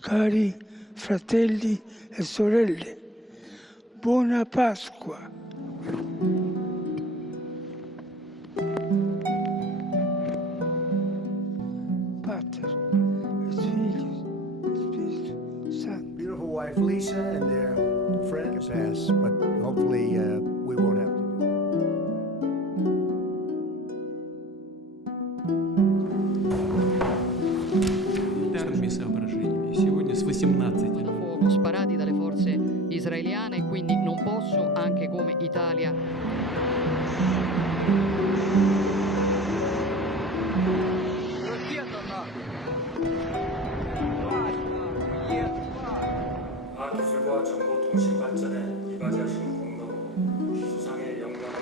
Cari fratelli e sorelle, buona Pasqua. Pater, et Filius, et Spiritus Sanctus. Beautiful wife Lisa and their friends pass, but hopefully we won't have to. Соображениями. Сегодня с 18. Fuoco sparati dalle forze israeliane e quindi non posso, anche come Italia. 기술과 정보 통신 발전에 이바지하신 공로로 수상의 영광을